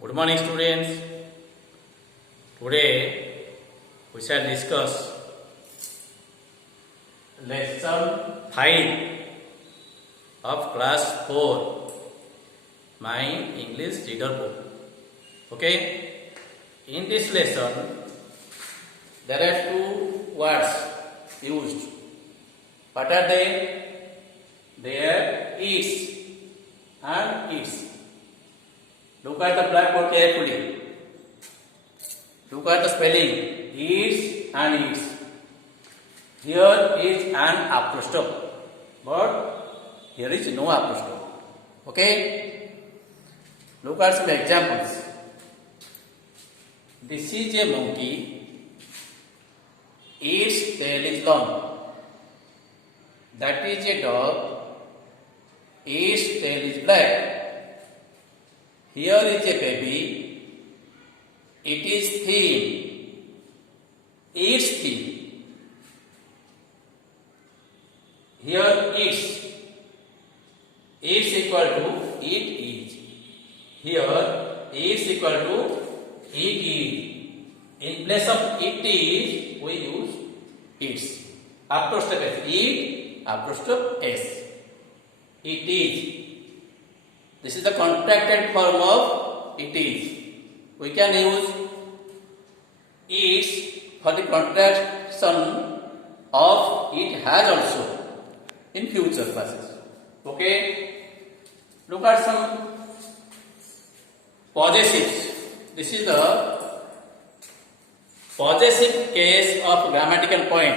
Good morning, students. Today we shall discuss lesson 5 of class 4, my English reader book. Okay, in this lesson there are two words used. What are they? They are is and its. Look at the blackboard carefully. Look at the spelling. Is and its. Here is an apostrophe, but here is no apostrophe. Okay? Look at some examples. This is a monkey. Its tail is long. That is a dog. Its tail is black. Here is a baby. It is thin. It's thin. Here it's equal to it is. Here it's equal to it is. In place of it is, we use its. Apostrophe s. It, apostrophe s. It is. This is the contracted form of it is. We can use its for the contraction of it has also in future classes. Okay? Look at some possessives. This is the possessive case of grammatical point.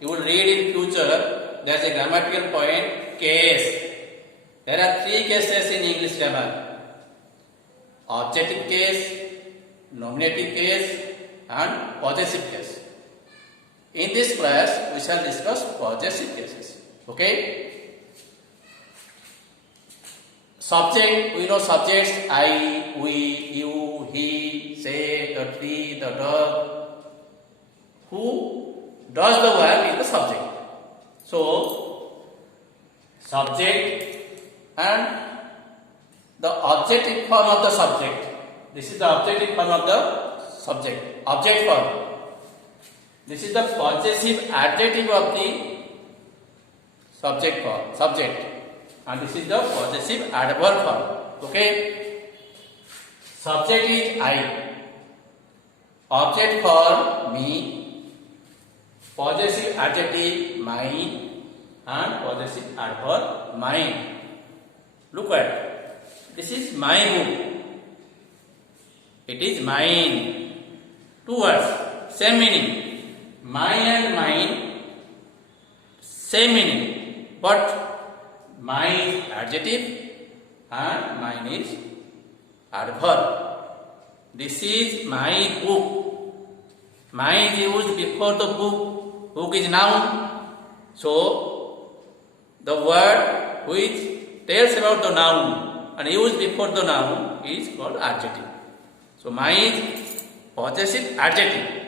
You will read in future there is a grammatical point case. There are three cases in English grammar: objective case, nominative case, and possessive case. In this class, we shall discuss possessive cases. Okay? Subject, we know subjects: I, we, you, he, they, the tree, the dog. Who does the work is the subject. So, subject and the objective form of the subject. This is the objective form of the subject. Object form. This is the possessive adjective of the subject form. Subject. And this is the possessive adverb form. Okay. Subject is I. Object form me. Possessive adjective mine. And possessive adverb mine. Look at, this is my book. It is mine. Two words, same meaning. My and mine, same meaning. But mine is adjective and mine is adverb. This is my book. Mine is used before the book. Book is noun. So, the word which tells about the noun and used before the noun is called adjective. So, mine is possessive adjective.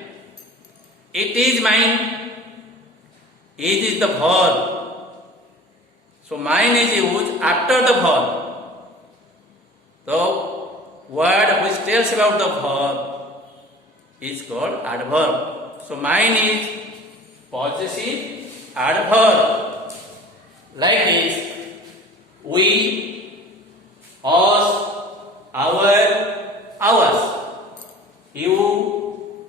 It is mine. Is the verb. So, mine is used after the verb. The word which tells about the verb is called adverb. So, mine is possessive adverb. Like this. We, us, our, ours. You,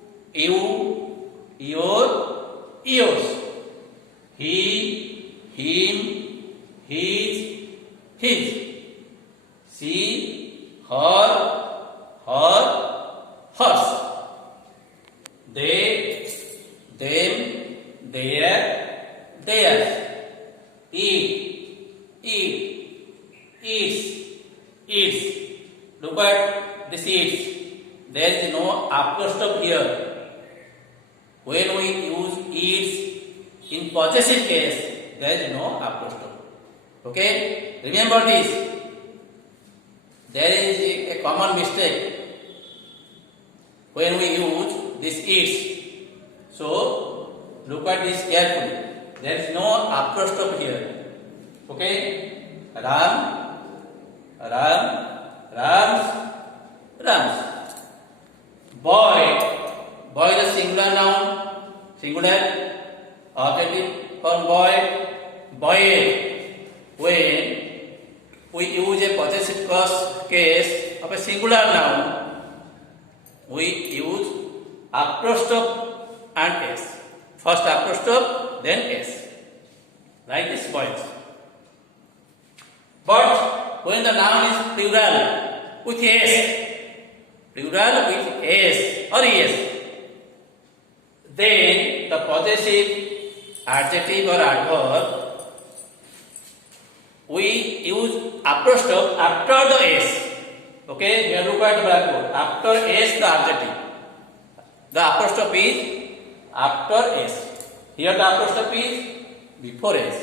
your, yours. He, him, his, his. She, her, hers. They, them, their, theirs. Its. Look at this its. There is no apostrophe here. When we use its in possessive case, there is no apostrophe. Okay? Remember this. There is a common mistake when we use this its. So, look at this carefully. There is no apostrophe here. Okay? Ram, rams, runs. Boy, boy is a singular noun, singular adjective for boy. Boy, when we use a possessive case of a singular noun, we use apostrophe and s. First apostrophe, then s. Like this boys. But when the noun is plural with s, plural with s or es, then the possessive adjective or adverb, we use apostrophe after the s. Okay, here look at the blackboard. After s, the adjective. The apostrophe is after s. Here the apostrophe is before s.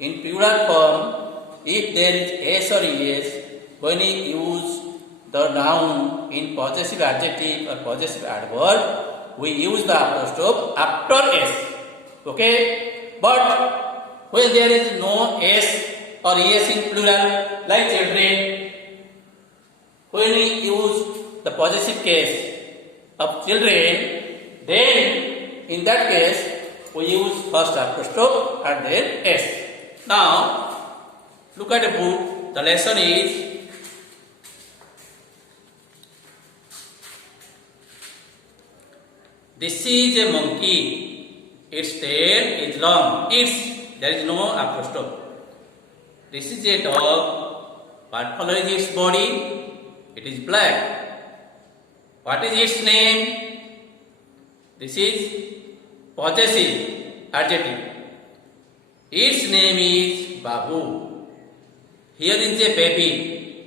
In plural form, if there is s or es, when we use the noun in possessive adjective or possessive adverb, we use the apostrophe after s. Okay, but when there is no s or es in plural, like children, when we use the possessive case of children, then in that case we use first apostrophe and then s. Now look at the book. The lesson is this is a monkey. Its tail is long. There is no apostrophe. This is a dog. What color is its body? It is black. What is its name? This is possessive adjective. Its name is Babu. Here is a baby.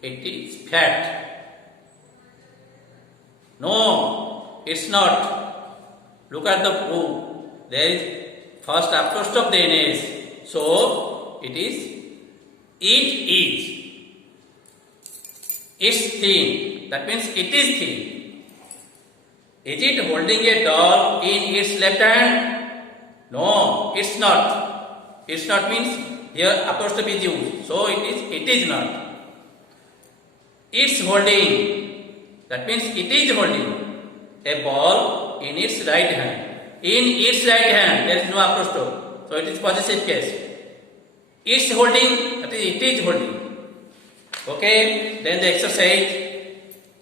It is fat. No, it's not. Look at the book. There is first apostrophe then s. So it is it is. It's thin. That means it is thin. Is it holding a doll in its left hand? No, it's not. It's not means here apostrophe is used. So it is not. It's holding. That means it is holding a ball in its right hand. In its right hand, there is no apostrophe. So it is possessive case. It's holding, that is it is holding. Okay, then the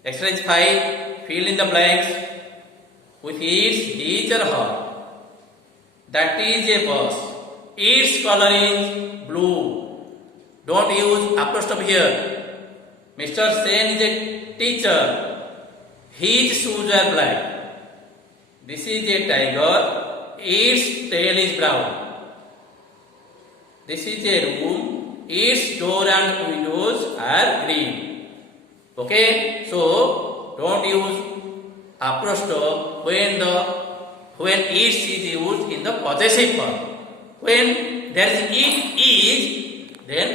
exercise 5, fill in the blanks with his or her. That is a bus. Its color is blue. Don't use apostrophe here. Mr. Sen is a teacher. His shoes are black. This is a tiger. Its tail is brown. This is a room. Its door and windows are green. Okay, so don't use apostrophe when its is used in the possessive form. When there is it is, then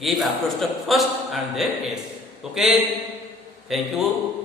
give apostrophe first and then s. Okay, thank you.